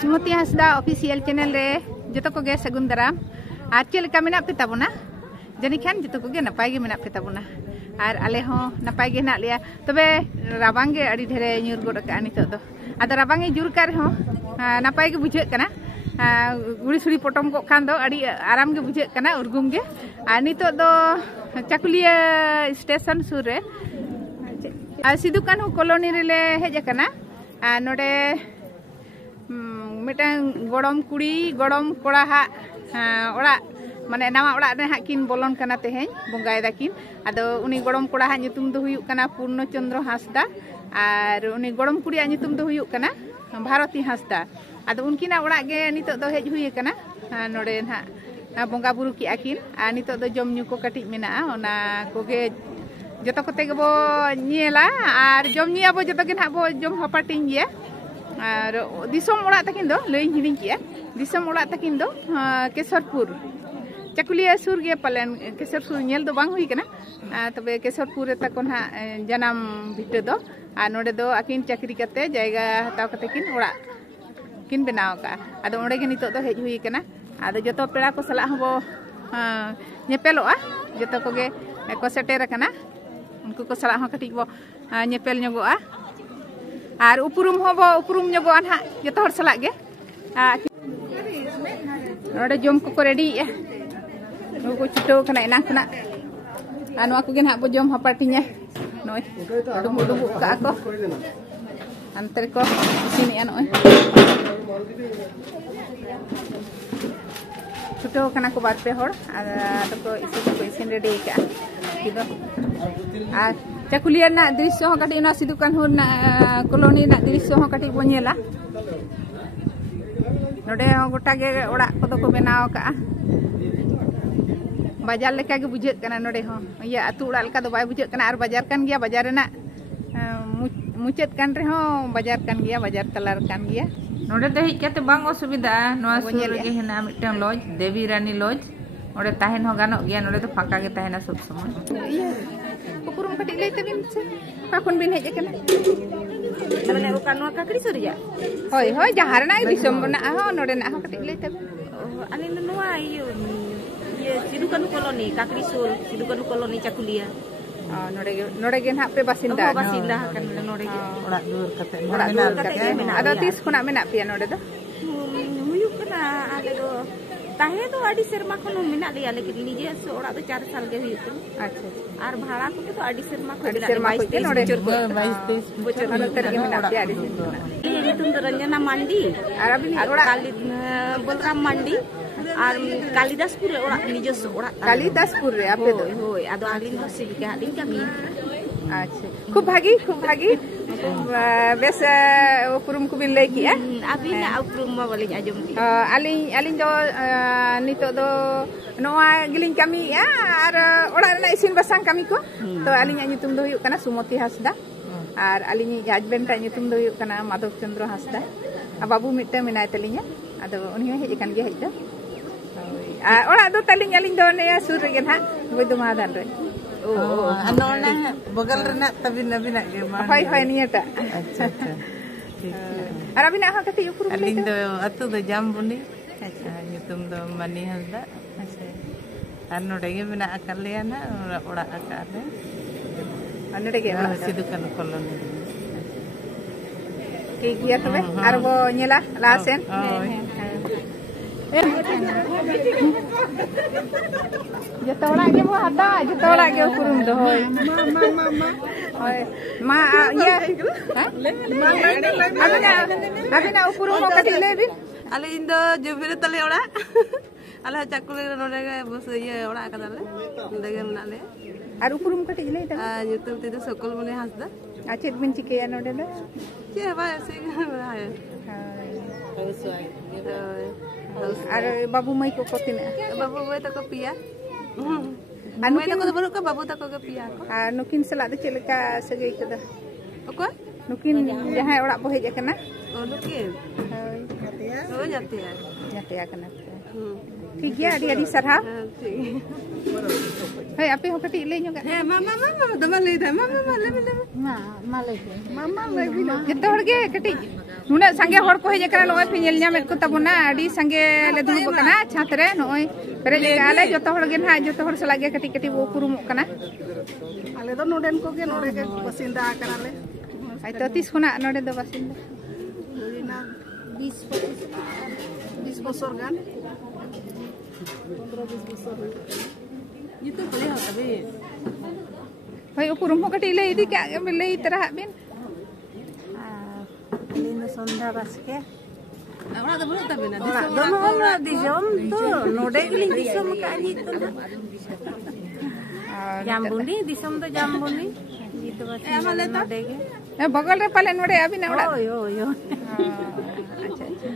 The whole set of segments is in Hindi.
सुमति हांसदा ऑफिशियल चैनल रे जतो को गे सगुन दाराम आर चेल का मेना पे ताबोना जानी खान जतो को गे नपाय गे मेना पे ताबोना आर आले हो नपाय गे ना लिया तबे राबांग गे अड़ी ढेरे ᱧᱩᱨ गोड का नितो दो आदा राबांग ए जुर कर हो नपाय गे बुझे कना गुड़ी सुड़ी पटम को खान दो अड़ी आराम गे बुझे कना उर्गुम गे आर नितो दो चाकुलिया स्टेशन सुर रे सिदु कान्हू कॉलोनी रे हेज कना नोडे मिटन गड़म कुड़ी गड़म कोड़ा हा ओड़ा माने नवा ओड़ा रे हा किन बोलन कना तेहें बंगाय दाकिन आदो उनी गड़म कोड़ा हा nyutum दो हुयुक कना पूर्ण चंद्र हांसदा आर उनी गड़म कुड़ी आ nyutum दो हुयुक कना भारती हांसदा आदो उनकिना ओड़ा गे नितो दो हेज हुय कना नोडे ना बंगा बुरु की आकिन आ नितो दो जम न्यू को कटिज मेना ओना कोगे जतो कते गे बो नेला आर जम न्यू आबो जतो गे ना बो जम हपाटिंग गया और दिसम ओड़ा तकिन दो लई हिरिंग किया दिसम ओड़ा तकिन दो केसरपुर चाकुलिया सुर गे पालन केसरपुर नेल दो बांग हुई कना तबे केसरपुर रे तकोन हा जनाम भिटे दो आ नोडे दो आकिन चाकरी कते जायगा हताव कते किन ओड़ा किन बनाव का आदो ओडे गे नितो दो हेज हुई कना आदो जतो पेड़ा को सला हबो नेपेलोआ जतो को गे को सेटेर कना उनको को सला हो कटिज बो नेपेल न्योगोआ आर उपरुम होबो उपरुम न्योगो अनहा जतो हर सला गे नोडे जम को रेडी ए नुको छुटो कना इना खना आनो को गे ना बो जम हपाटिnya नोय डुबु का को अंतर को sini an oi छुटो कना को बात पे होड़ आदो को इसिन रेडी का किदो आ चाकुलिया ना दृश्य हो कटी ना सिदु कान्हू ना कॉलोनी ना दृश्य हो कटी बो नेला नोडे हो गोटा गे ओड़ा को दो को बनाव का बाजार लेका गे बुझे कना नोडे हो या अतु ओड़ा लेका दो बाय बुझे कना आर बाजार कान गया बाजार ना मुचेत कान रे हो बाजार कान गया बाजार तलार कान गया नोडे दे हिक कते बांग असुविधा नोआ सुर गे हेना मिटन लॉज देवी रानी लॉज ओडे ताहेन हो गानो गया नोडे तो फाका गे ताहेना सब समय पुकुरुम कटी लई तबिन से काकुन बिन हेज कना माने ओका नोआ काकड़ी सोरिया होय होय जहार ना दिसम ना हो नोडे ना हो कटी लई तब आनी नोआ ये सिदु कान्हू कॉलोनी काकड़ी सोल सिदु कान्हू कॉलोनी चाकुलिया नोडे गे ना पे बासिंदा kan नोडे गे ओड़ा दूर कते मेना आदो तीस खुना मेना पिया नोडे दो हुयुक कना आले दो ताहे तो आडी शर्मा खनो मेना लिया लेकिन निजे से ओड़ा दो 4 साल गे हुयुक अच्छा आर भाड़ा को तो आडी शर्मा को नोडे 22 बोचर अंतर गे मेना पिया आडी शर्मा ये तुम तो रंजना मंडी आर अभी ओड़ा काली बलराम मंडी और कालिदासपुर ओड़ा निजस्व ओड़ा कालिदासपुर रे आपे दो होय आदो आलिन हो सिबिका आलिन कमी अच्छा खूब भागी बेस उपरुम को बिन लई किया अभी ना उपरुम मा बोले आजम आलिन दो नितो दो नोआ गिलिन कमी और ओड़ा रे इसिन बसांग कमी को तो आलिन nyutum दो हुयुक कना सुमति हांसदा और आलिन हस्बैंड ता nyutum दो हुयुक कना माधव चंद्र हांसदा आ बाबू मिटे मेनाय तलिnya आदो उनी हेज कान गे हेज दो ओड़ा दो तलिंग आलिंग दो ने सुर रे ना बय दो मादान रे ओ अनोना बगल रना तबिन नबिना गे मा होय होय नियटा अच्छा अच्छा ठीक और अबिना हा कते उपुर आलिंग दो अतु दो जामबुनी अच्छा nyutum दो मनी हसदा अच्छा और नोडे गे बिना अकलिया ना ओड़ा अकाले और नोडे गे सिदु कान्हू कॉलोनी ठीक गया तबे आर बो नेला लासेन जतो ओड़ा गे बो हता जतो ओड़ा गे उपुरुम दो होय होय मा ये अबिना उपुरुम को कटी लेबी आले इन दो जुबिरे तले ओड़ा आले चाकुले नोडे गे बस ये ओड़ा कदाले नोडे गे मनाले आर उपुरुम कटी ले ता nyutum तिदो सकल मने हासदा आचेत बिन चिकेया नोडे दो चे बा से हाय अरे बाबू मई को कोतिन बाबू मई तको पिया मई तको बरु का बाबू तको के पिया को आ नुकिन सला दे चेलका सगई कदा ओको नुकिन जहां ओड़ा बो हेज कना ओ नुकिन हो जाते कना ठीक गया आडी आडी सरहा ठीक है आपे हो कटी ले न्योगा हे मामा दमा ले दा मामा ले मा ले मामा ले जतो हर गे कटी नुना संगे हर को हेजे कना नोय पे नेल ᱧᱟᱢᱮᱫ को तबना आडी संगे ले दुड़ुब कना छात रे नोय पेरे आले जतो हर गे ना जतो हर सला गे कटी कटी वो कुरुमो कना आले दो नोडेन को गे नोडे गे बसिंदा कना ले आई तो 30 खुना नोडे दो बासिंदा ना 20 बছর गान 15-20 बছर ये तो बड़े होता बे भाई कुरुम हो कटी ले इदी क्या ले तरह बिन Lino sonda baske. Ahora de buena también. Ahora dijom tu node giling disom kali tu. Jambuni disom tu jambuni. Gitu baske. Node ge. बगल रे पाले नोडे अभी ना ओ यो यो. अच्छा अच्छा.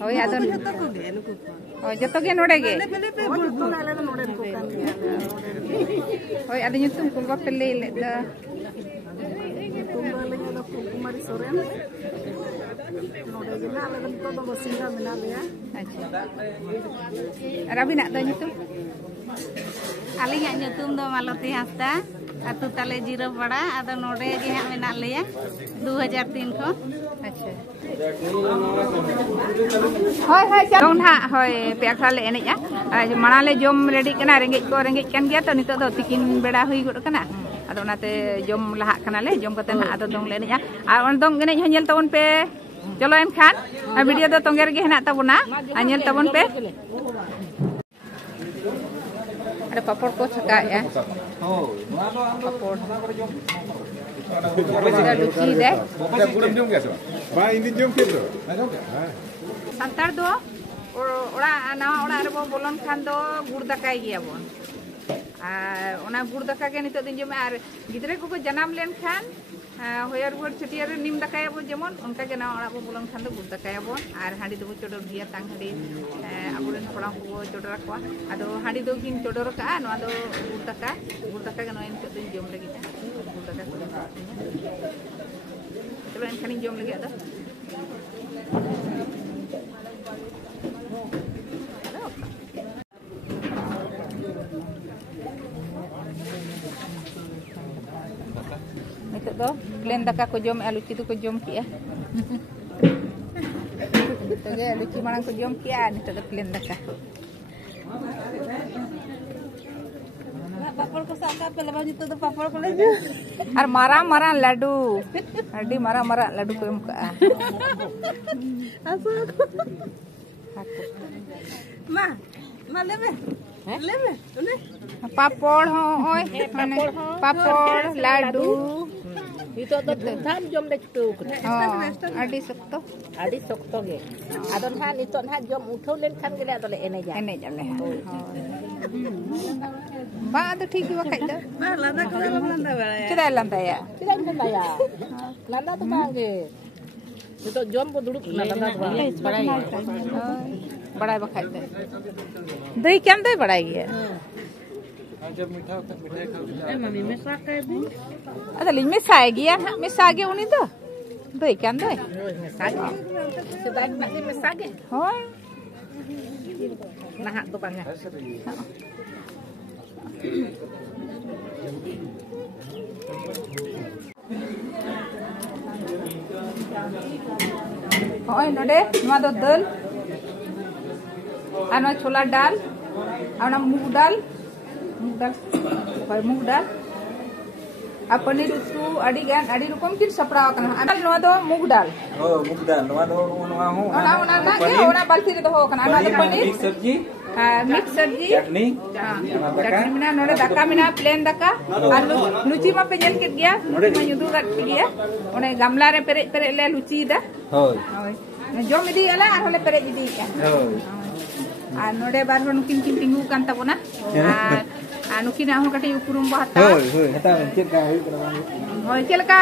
होय आदन जतो को गे नुको. ओ जतो गे नोडे गे. तो नाले नोडे को कान दिया. होय आदन युतुम को बपले ले दा. Tunggal lagi ada Kumari Soren. Node gina ale dan todo basinda menal ya. अच्छा. Rabi nak do nyutum. Aling yak nyutum do Malati Hasda. Atu tale Jiro Pada ado node ge hak menal ya. 2003 ko. अच्छा. होय होय जोन हा होय पेखरा ले एने या. माना ले जोम रेडी कना रेंगेज kan गया तो नितो दो तिकिन बेड़ा हुई गुड कना. Ada nate jom lahak kanale jom kata nak ada dong lene ya on dong gene nyel tabon pe joloen khan video do tonger ge henak tabona nyel tabon pe ada papor ko caka ya papor ada luci deh belum jom guys ba ini jom gitu santar do ora nawa ora rebo bolon khan do gur dakai giya bon ona गुड़ दाका के नितो दिन जमे आर गिदरे को जनाम लेन खान होयर गुड़ छटिया रे निम दाकाया बो जेमन उनका के ना ओड़ा बो बोलन खान दो गुड़ दाकाया बो आर हांडी दो चोडर दिया तांग हांडी आबुरेन थोड़ा को चोडर को आदो हांडी दो किन चोडर का नो आदो गुड़ दाका के नो नितो दिन जम लगी गुड़ दाका को तबे एनखानी जम लगी आदो Itu do plan daka ko jom aluci tu ko jom kia. Itu ge aluci marang ko jom kia ni tu plan daka. Papor ko saka pe lawan itu to papor ko le. Ar marang ladu. Adi marang ladu ko em ka. Asu aku. Ma leme. Leme. Une. Papor ho oi. Papor ladu. Itu to tham jom de cutuk. Adi sokto. Adi sokto ge. Adon han itu han jom uthau len khan gele adole ene ja. Ene jale. Ba ado ठीक ही wakai do. Ma landa ko landa ba ya. Cida landa ya. Tidak bisa ya. Nanda tu mangge. Itu jom bo duduk nanda tu barai. बड़ा बखाई दे दही क्या दे बड़ाई है जब मीठा खाओ Mami me saka bi. ada lin में साएगी या में सागे उन्हीं तो दही क्या दे Mesage. Sedai nak ni mesage. होय Nah tu bangga. होय नोडे नुआ दो दल आना छोला दाल आना मूंग दाल होय मूंग दाल आ पनीर उतु अडी गान अडी रकम किन सपड़ा कना आना नुआ दो मूंग दाल नुआ दो हो ओना ना के ओना बाल्टी रे दो हो कना आना दो पनीर मिक्स सब्जी चटनी चटनी मिना नोडे दाका मिना प्लेन दाका आलू लुची मा पे जेल के गया मा युदु गट गया ओने गामला रे पेरे ले लुची दा होय होय जम इदी अला आर होले पेरे इदी का होय आ नोडे बार हो नुकिन किन तिंगु कान ताबोना आ नुकिन हो कटे उपुरुम बहता होय हता चेक का होय करा होय चेलका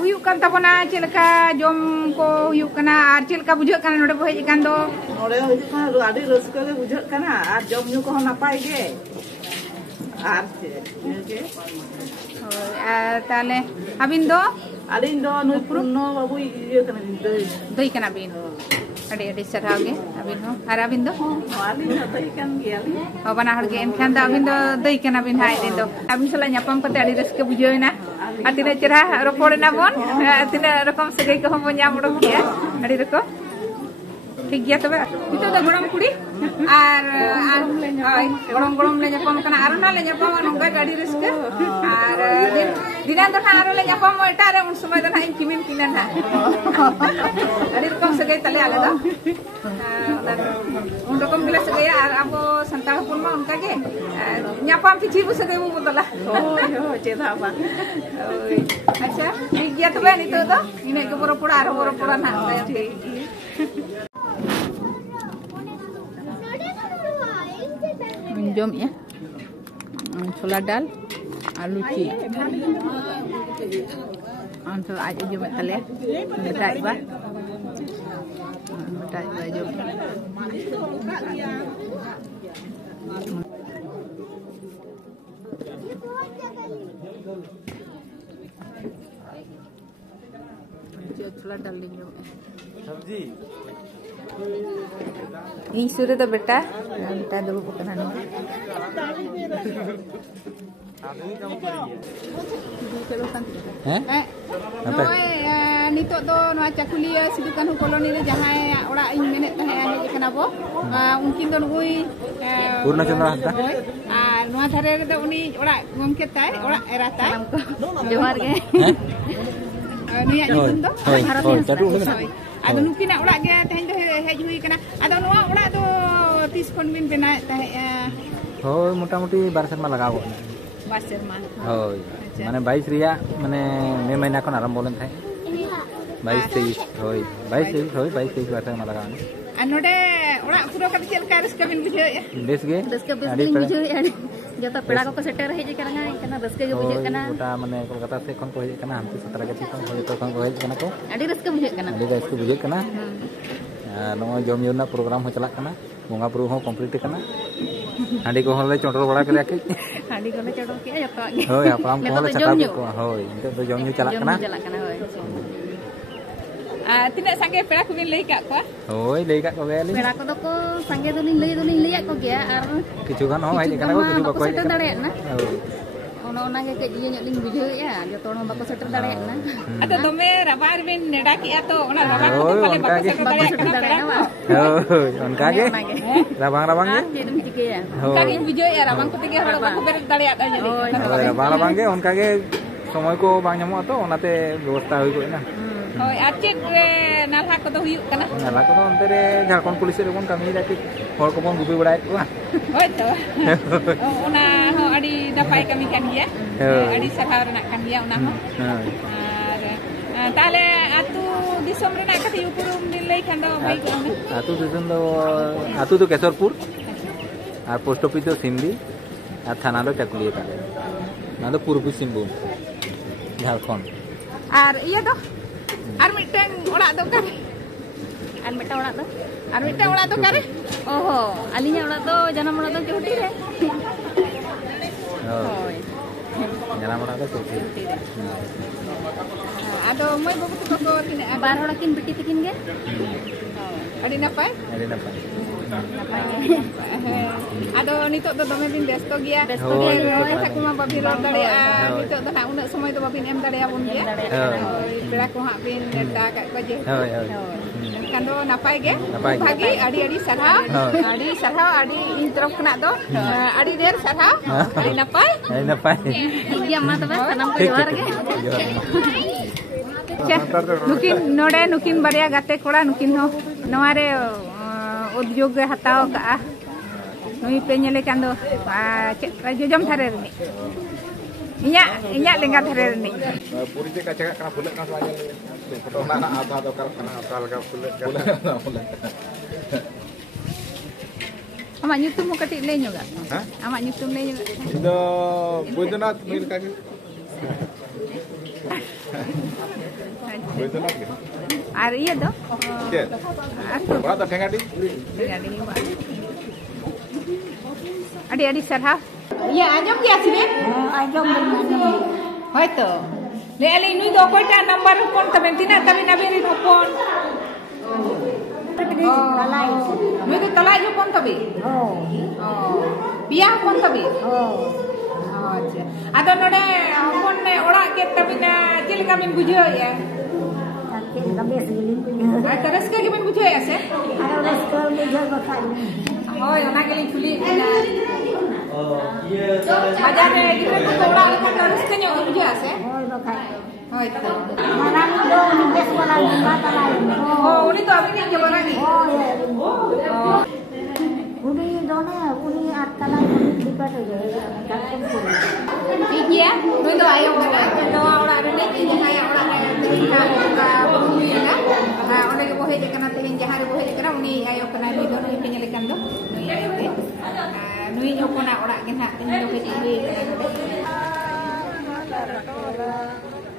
हुयु कान ताबोना चेलका जम को हुयु कना आर चेलका बुझो कना नोडे बहे कान दो Node hoy kan adi raska ge bujhak kana ar jom nyu ko napai ge. Ar che. होय ताले अबिन दो Alin do nu purno babu iye kana dei. दही कना बिन अडे अडे सरागे अबिन हो आर अबिन दो Alin napai kan ge alin. बना हड़ के एनखान दा अबिन दो दही कना बिन हाय दिन दो अबिन सला न्यापम कते अडे रस्के बुझोयना Tina cerah report nabon, tina rekom segai ko hon nyam udok ya. Adi reko. ঠিক গিয়া তবে itu da gorom kuri ar gorom le nyapam kana aruna le nyapam nongga gadi riska ar dinan da aro le nyapam eta re un somay da in kimin kinan ha adi rokom segai tale ale da un rokom gila segai ar abo santal pun ma unka ge nyapam pichi bu segai bu bodola ceda apa acha ঠিক গিয়া তবে itu to ini ke pura-pura aro pura-pura na jom ya chola dal alu ci antar aja jom tale betai ba jom chola dal jom sabji ini sudah tuh beta dulu bukan anu. Nitok to no acha kuliah sidukan koloni le jahai ora ing menet teh ane kenapa mungkin to ngui Purna Chandra Hasda no thare re uni ora ngomke tai ora era tai johar ge ni ya nyutun to Ada nukin nak ulat dia teh hej hui kana. Ada nuwa ulat tu tis kon bin bena teh Hoi motamuti 12 serma lagaw 12 serma Hoi mane 22 riya mane me mahina kon arambho len thai 22 hoi 22 serma lagaw Anode ulat pura kata chel ka raska bin bujhe bes ge bin bujhe jota peda ko setter hej kana kana raska ge bujhe kana gota mane kolkata se kon ko hej kana hampi satra ge kon hoj to kon ko hej kana ko adi raska bujhe kana no jom yuna program ho chalak kana bunga puru ho complete kana handi ko hole chondor bada kare ke handi ko le chondor ke joto hoi apram ko le chata ko hoi inte to jom yu chalak kana hoi Tidak sange pera ko bin lei ka ko hoi lei ka ko ge li pera ko do ko sange dolin lei ko ge ar kichu kan ho hej kana ko kichu bako hej dare na ona ge ke dia nyok ling bujhe ya joto no bako setter dare na Ada dome rabar bin neda ki ato ona rabar ko pale bako setter dare na hoi onka ge rabang ge jedum cike ya ka ge bujhe ya rabang ko tige holo bako ber dare ada jadi rabang ge onka ge somoy ko bang nyamo ato onate ବ୍ୟବস্থা hoi ko na Hoi acit nalha ko do huyuk kana nalha ko onte re Jharkhand police re bon kami dati hor ko bon gubi badai ko hoi to ona ho adi dapai kami kan dia adi sarhar nak kan dia ona ho tale atu disom rena kati upurum nilai kan do baik ona atu disom do atu to Kesorpur ar post office do Sindhi ar thana do Chakuliya ta na do Purbi Simbhum Jharkhand ar iya do ar miteng orak do kan ar miteng orak do kare oh alinya orak do janam orak do Choti re hoi janam orak do Choti re ado moi babu ko tine bar hora kin beti tikin ge adi napai Ado nitok do dome bin besto gia hoi sakuma babi lor dare nitok do nak unak somoy do babin em dare abun gia pera ko hak bin neta kat ko je kan do napai ge bagi adi sarhau adi in terop kena do adi der sarhau adi napai dia ma tabe sanam ko johar ge nukin baria gate kora nukin ho noare udyog hataw ka nui penyele kan do jom thare ni inya lengga thare ni puri je kaca kana bulat kana saja foto na ata do kana asal ka bulat Amak nyutum mo katik le juga amak nyutum le juga do boydonat mil ka boydonat ke ar iya do ke ora ta thengadi adi sarhau iya ajom ki asine ajom hoyto le ali nui do koita number kon taben tina taben aberi hopon talai nui do talai hopon tabe biya hopon tabe अच्छा आदो नोडे फोन ने ओड़ा के तबिना चिलका बिन बुझो या बेस गिलिंग बुझो आ तरस के बिन बुझो या से अरे रस्को बुझो बखाई होय ओना गेलिन खुली ना बाजार रे गिरे को ओड़ा लेखा तरस के नो बुझो या से होय बखाई होय तो माना दो बेस वाला बात लाई ओ उनी तो अभी नहीं के बना होय उनी दोने उनी आटकला डिपेट हो जाए डॉक्टर को ठीक है नुई तो आयो तो ओड़ा रे ने जहां ओड़ा रे का बुनी ना हां ओने के बोहे जकना तेन जहां रे बोहे जकना उनी आयो कना नी दो नी पेញलेकन दो नुई आयो के नुई जो कोना ओड़ा के ना तेन दो के नी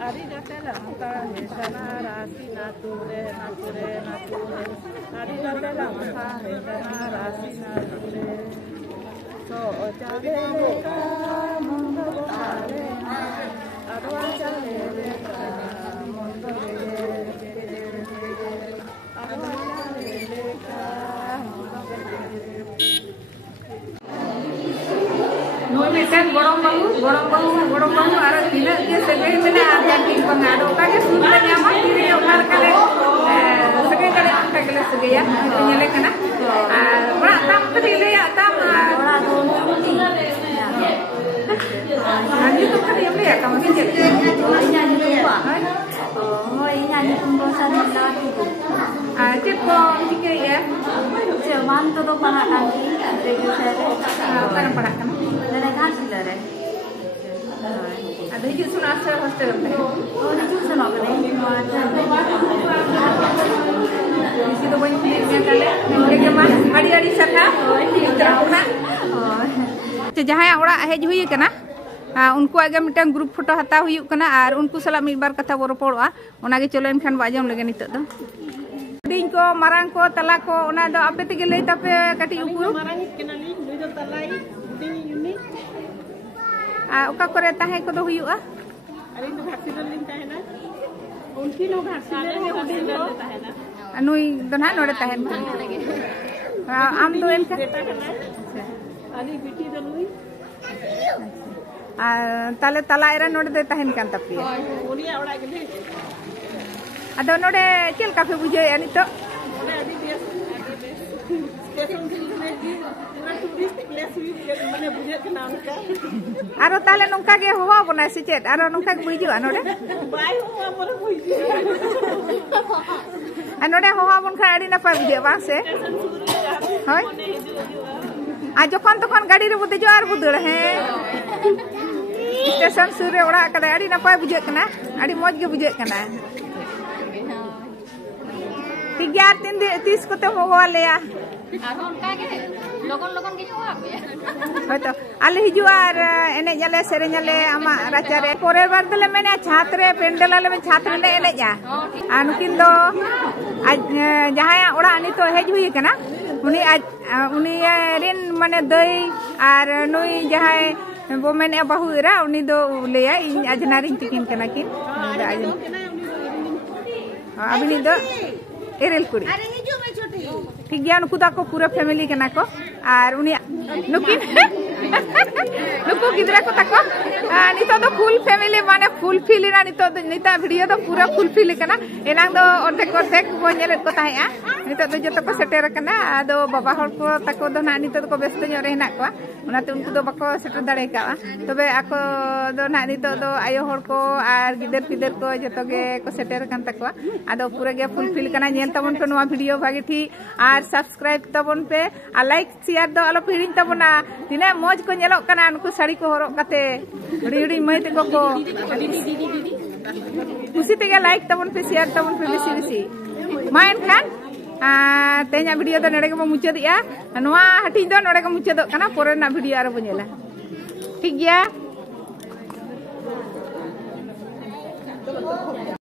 Ari jatela mata he sana rasi na ture Ari jatela mata he sana rasi na ture so chale ka mondo chale adwa chale ka mondo adwa chale ka नुई मिटन गोड़म बाहू आरो तिना के सगे मेना आजा टिक बंगाडो का के सुन में ᱧᱟᱢᱟ तिरे ओकार काले सगे काले अंका के सगे या नेले कना बड़ा ताम कति ले ताम बड़ा दो ani तो कति ले या कम के nyanyi lupa hoy nyanyi pembosan lagi के को के या cuman tuh panakan dari saya kan panakan dari kasih dari ada hijau sunan asal hostel oh itu senang kan di situ banyak filmnya kali mereka mah hari-hari sana terapuna जहां ओड़ा हेज हुई कना उनको आगे मिटन ग्रुप फोटो हता हुई कना और उनको सला मिट बार कथा बो रोपड़ोआ ओना गे चलो एनखान बाजम लगे नित दो डिंग को मारांग को तला को ओना दो आपे तेगे लई तापे काटी उपुर marang kenali nui do talai ding yuni ओका करे ताहे को दो हुईआ ari do vaccine lin tahena unki no vaccine le udin do tahena नुई दो ना नोडे ताहेन आम दो Enka beta kana ani biti do nui ताले तला एरा नोडे दे ताहेन कान तपिया uni oda gele अदो नोडे चेल काफे बुझे यानी तो oda adi bes station gele na tourist place hui mane bujhe kana unka आरो ताले नोंका गे होवा बना से चेत आरो नोंका बुझुआ नोडे bai ho amore hui नोडे होवा बन खा आडी नपाय बुझे बा से होय आ जखन तखन गाड़ी रे बुदे जो आर बुदड़ हे स्टेशन सुर रे ओड़ा कले आडी नपाय बुझे कना आडी मौज गे बुझे कना ठीक गया 30 को ते होवा लेया आरो उनका के लगन के होवा होयतो आले हिजुआ आर एने जले सेरे जले आमा राचा रे पोरे बार दले मेने छात्र पेंडल आले में छात्र ने एने जा अनुकिन दो आज जहां ओड़ा नि तो हेज हुई कना उनी आज उनी रिन माने दई आर नुई जहां बो मेने बहुरा उनी दो लेया इन अजनारिन तिकिन कना किन अभी दो एरेल कुड़ी ठीक गया नुकु को पूरा फैमिली कना को और उनी नुकिन नुकु गिदरा को ताको नितो दो फुल फैमिली माने फुल फिल ना निता वीडियो दो पूरा फुल फिल कना एनांग दो ऑर्धेक को नेले को ताया नितो दो जतो को सेटेर कना आदो बाबा हर को ताको दो ना नितो को व्यस्त ᱧᱚᱜ रे हेना को उनाते उनको दो बाको सेटर दाड़े का तबे आको दो ना नितो दो आयो हर को आर गिदर पिदर को जतो गे को सेटेर कान ताको आदो पूरा गे फुल फिल कना नेल तबन को नवा वीडियो भागी थी आर सब्सक्राइब तबन पे आ लाइक शेयर दो आलो पिरिन तबना तिना मौज को नेलो कना उनको साड़ी को हरक काते हड़ी हड़ी मई ते को खुशी ते लाइक तबन पे शेयर तबन पे बेसी बेसी मा एनखान तेना वीडियो दो नडे को मुचादिया नवा हटी दो नडे को मुचादो कना पोरे ना वीडियो आरो बनेला ठीक गया।